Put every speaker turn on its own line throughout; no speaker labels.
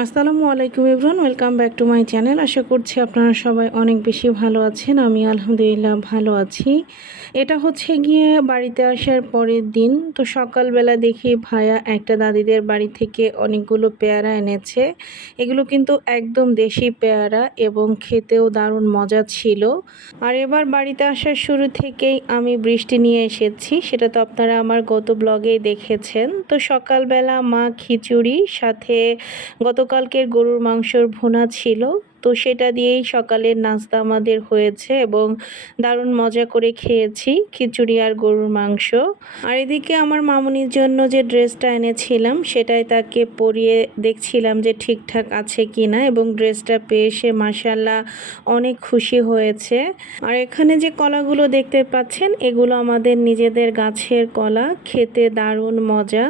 আসসালামু আলাইকুম Ibran welcome back to my channel. আশা করছি আপনারা সবাই অনেক বেশি ভালো আছেন, আমি আলহামদুলিল্লাহ ভালো আছি। এটা হচ্ছে গিয়ে বাড়িতে আসার পরের দিন, তো সকালবেলা দেখি ভাইয়া একটা দাদিদের বাড়ি থেকে অনেকগুলো পেয়ারা এনেছে। এগুলো কিন্তু একদম দেশি পেয়ারা এবং খেতেও দারুণ মজা ছিল। আর এবার বাড়িতে আসার শুরু থেকেই আমি বৃষ্টি নিয়ে এসেছি, সেটা তো আপনারা আমার গত ব্লগেই দেখেছেন। তো সকালবেলা মা খিচুড়ি, সাথে গতকালকের গরুর মাংসর ভুনা ছিল। তো সেটা দিয়েই সকালের নাস্তা আমাদের হয়েছে এবং দারুণ মজা করে খেয়েছি, খিচুড়ি আর গরুর মাংস। আর এদিকে আমার মামুনির জন্য যে ড্রেসটা এনেছিলাম, সেটাই তাকে পরিয়ে দেখছিলাম যে ঠিকঠাক আছে কি না এবং ড্রেসটা পেয়ে সে মাসাল্লাহ অনেক খুশি হয়েছে। আর এখানে যে কলাগুলো দেখতে পাচ্ছেন, এগুলো আমাদের নিজেদের গাছের কলা, খেতে দারুণ মজা।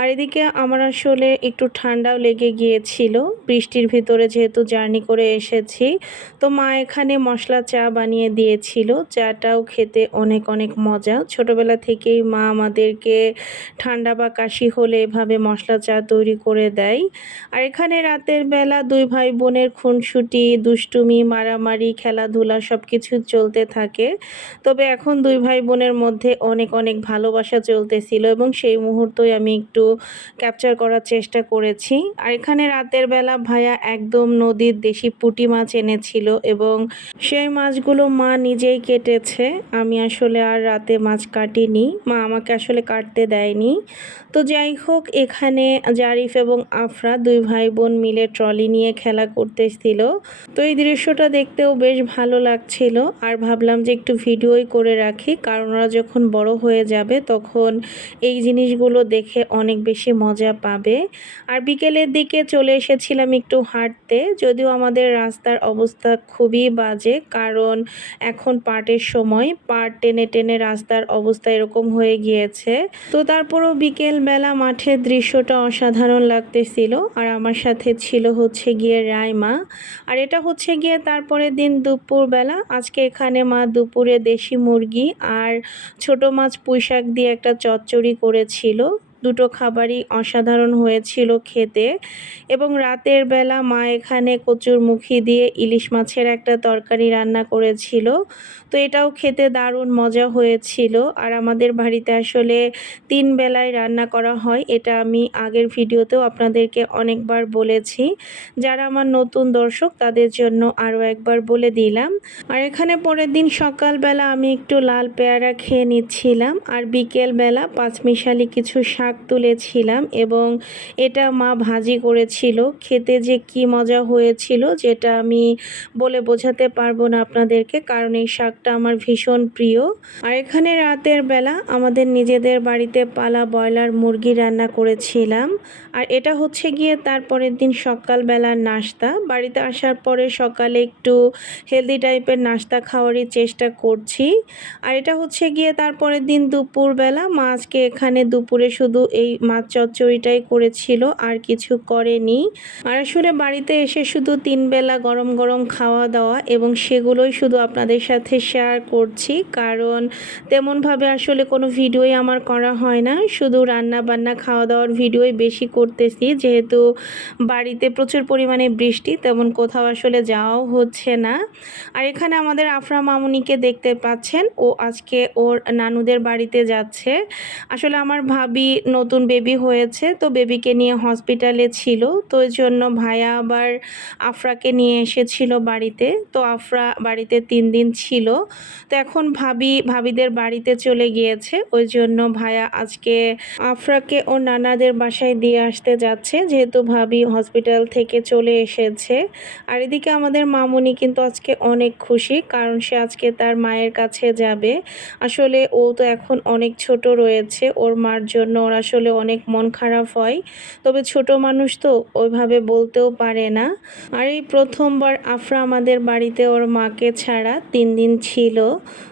আর এদিকে আমার আসলে একটু ঠান্ডাও লেগে গিয়েছিল, বৃষ্টির ভিতরে যেহেতু জার্নি করে এসেছি। তো মা এখানে মশলা চা বানিয়ে দিয়েছিল। চাটাও খেতে অনেক অনেক মজা। ছোটবেলা থেকেই মা আমাদেরকে ঠান্ডা বা কাশি হলে এভাবে মশলা চা তৈরি করে দেয়। আর এখানে রাতের বেলা দুই ভাই বোনের খুনসুটি, দুষ্টুমি, মারামারি, খেলাধুলা সব কিছু চলতে থাকে। তবে এখন দুই ভাই বোনের মধ্যে অনেক অনেক ভালোবাসা চলতেছিল এবং সেই মুহূর্তই আমি একটু ক্যাপচার করার চেষ্টা করেছি। আর এখানে রাতের বেলা ভাইয়া একদম নদীর দেশি পুঁটি মাছ এনেছিল এবং সেই মাছগুলো মা নিজেই কেটেছে। আমি আসলে আর রাতে মাছ কাটিনি। মা আমাকে আসলে কাটতে দেয়নি। তো যাই হোক, এখানে জারিফ এবং আফরা দুই ভাই বোন মিলে ট্রলি নিয়ে খেলা করতেছিল। তো এই দৃশ্যটা দেখতেও বেশ ভালো লাগছিল। আর ভাবলাম যে একটু ভিডিওই করে রাখি, কারণ ওরা যখন বড় হয়ে যাবে তখন এই জিনিসগুলো দেখে অনেক বেশি মজা পাবে। আর বিকেলের দিকে চলে এসেছিলাম একটু হাঁটতে, যদিও আমাদের রাস্তার অবস্থা খুবই বাজে, কারণ এখন পাটের সময়, পাট টেনে টেনে রাস্তার অবস্থা এরকম হয়ে গিয়েছে। তো তারপরও বিকেল বেলা মাঠের দৃশ্যটা অসাধারণ লাগতেছিল, আর আমার সাথে ছিল হচ্ছে গিয়ে রায়মা আর এটা হচ্ছে গিয়ে তারপরের দিন দুপুরবেলা, আজকে এখানে মা দুপুরে দেশি মুরগি আর ছোট মাছ পুঁইশাক দিয়ে একটা চচ্চড়ি করেছিল। দুটো খাবারই অসাধারণ হয়েছিল খেতে এবং রাতের বেলা মা এখানে কচুর মুখি দিয়ে ইলিশ মাছের একটা তরকারি রান্না করেছিল। তো এটাও খেতে দারুণ মজা হয়েছিল। আর আমাদের বাড়িতে আসলে তিন বেলায় রান্না করা হয়, এটা আমি আগের ভিডিওতেও আপনাদেরকে অনেকবার বলেছি। যারা আমার নতুন দর্শক, তাদের জন্য আরও একবার বলে দিলাম। আর এখানে পরের দিন সকালবেলা আমি একটু লাল পেয়ারা খেয়ে নিচ্ছিলাম। আর বিকেলবেলা পাঁচমিশালি কিছু শাক তুলেছিলাম এবং এটা মা ভাজি করেছিল। খেতে যে কি মজা হয়েছিল যেটা আমি বলে বোঝাতে পারব না আপনাদেরকে, কারণ এই শাকটা আমার ভীষণ প্রিয়। আর এখানে রাতের বেলা আমাদের নিজেদের বাড়িতে পালা ব্রয়লার মুরগি রান্না করেছিলাম। আর এটা হচ্ছে গিয়ে তারপরের দিন সকালবেলার নাস্তা। বাড়িতে আসার পরে সকালে একটু হেলদি টাইপের নাস্তা খাওয়ারই চেষ্টা করছি। আর এটা হচ্ছে গিয়ে তারপরের দিন দুপুরবেলা, মা আজকে এখানে দুপুরে শুধু এই মাছ চচ্চড়িটাই করেছিল, আর কিছু করেনি। আর আসলে বাড়িতে এসে শুধু তিন বেলা গরম গরম খাওয়া দাওয়া এবং সেগুলোই শুধু আপনাদের সাথে শেয়ার করছি। কারণ তেমনভাবে আসলে কোনো ভিডিওই আমার করা হয় না। শুধু রান্না বান্না, খাওয়া দাওয়ার ভিডিওই বেশি করতেছি। যেহেতু বাড়িতে প্রচুর পরিমাণে বৃষ্টি, তেমন কোথাও আসলে যাওয়াও হচ্ছে না। আর এখানে আমাদের আফরা মামুনিকে দেখতে পাচ্ছেন। ও আজকে ওর নানুদের বাড়িতে যাচ্ছে। আসলে আমার ভাবি নতুন বেবি হয়েছে, তো বেবিকে নিয়ে হসপিটালে ছিল। তো ওই জন্য ভাইয়া আবার আফরাকে নিয়ে এসেছিল বাড়িতে। তো আফরা বাড়িতে তিন দিন ছিল। তো এখন ভাবি, ভাবিদের বাড়িতে চলে গিয়েছে। ওই জন্য ভাইয়া আজকে আফরাকে ও নানাদের বাসায় দিয়ে আসতে যাচ্ছে। যেহেতু ভাবি হসপিটাল থেকে চলে এসেছে। আর এদিকে আমাদের মামুনি কিন্তু আজকে অনেক খুশি, কারণ সে আজকে তার মায়ের কাছে যাবে। আসলে ও তো এখন অনেক ছোট রয়েছে। ওর মার জন্য ওর আসলে অনেক মন খারাপ হয়। তবে ছোট মানুষ তো ওইভাবে বলতেও পারে না। আর এই প্রথমবার আফরা আমাদের বাড়িতে ওর মাকে ছাড়া তিন দিন ছিল।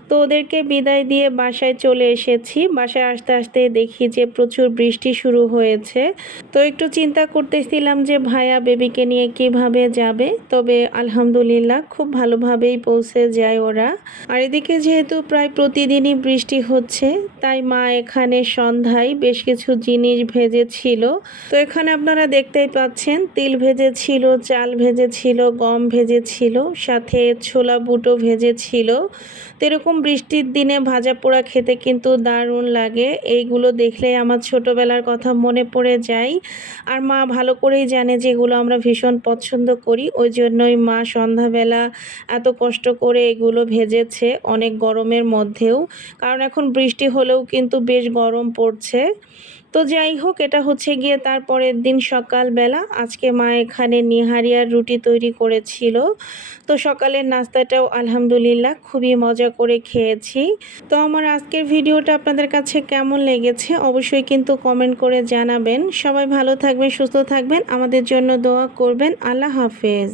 তো ওদেরকে বিদায় দিয়ে বাসায় চলে এসেছি। বাসায় আসতে আসতে দেখি যে প্রচুর বৃষ্টি শুরু হয়েছে। তো একটু চিন্তা করতেছিলাম যে ভাইয়া বেবিকে নিয়ে কীভাবে যাবে। তবে আলহামদুলিল্লাহ খুব ভালোভাবেই পৌঁছে যায় ওরা। আর এদিকে যেহেতু প্রায় প্রতিদিনই বৃষ্টি হচ্ছে, তাই মা এখানে সন্ধ্যায় বেশ কিছু কিছু জিনিস ভেজেছিল তো এখানে আপনারা দেখতেই পাচ্ছেন, তিল ভেজেছিল চাল ভেজেছিল গম ভেজেছিল সাথে ছোলা বুটো ভেজেছিল তো এরকম বৃষ্টির দিনে ভাজা পোড়া খেতে কিন্তু দারুণ লাগে। এইগুলো দেখলে আমার ছোটোবেলার কথা মনে পড়ে যায়। আর মা ভালো করেই জানে যে এগুলো আমরা ভীষণ পছন্দ করি। ওই জন্যই মা সন্ধ্যাবেলা এত কষ্ট করে এগুলো ভেজেছে অনেক গরমের মধ্যেও। কারণ এখন বৃষ্টি হলেও কিন্তু বেশ গরম পড়ছে। তো যাই হোক, এটা হচ্ছে গিয়ে তার পরের দিন সকালবেলা। আজকে মা এখানে নিহারিয়ার রুটি তৈরি করেছিল। তো সকালের নাস্তাটাও আলহামদুলিল্লাহ খুবই মজা করে খেয়েছি। তো আমার আজকের ভিডিওটা আপনাদের কাছে কেমন লেগেছে অবশ্যই কিন্তু কমেন্ট করে জানাবেন। সবাই ভালো থাকবেন, সুস্থ থাকবেন। আমাদের জন্য দোয়া করবেন। আল্লাহ হাফেজ।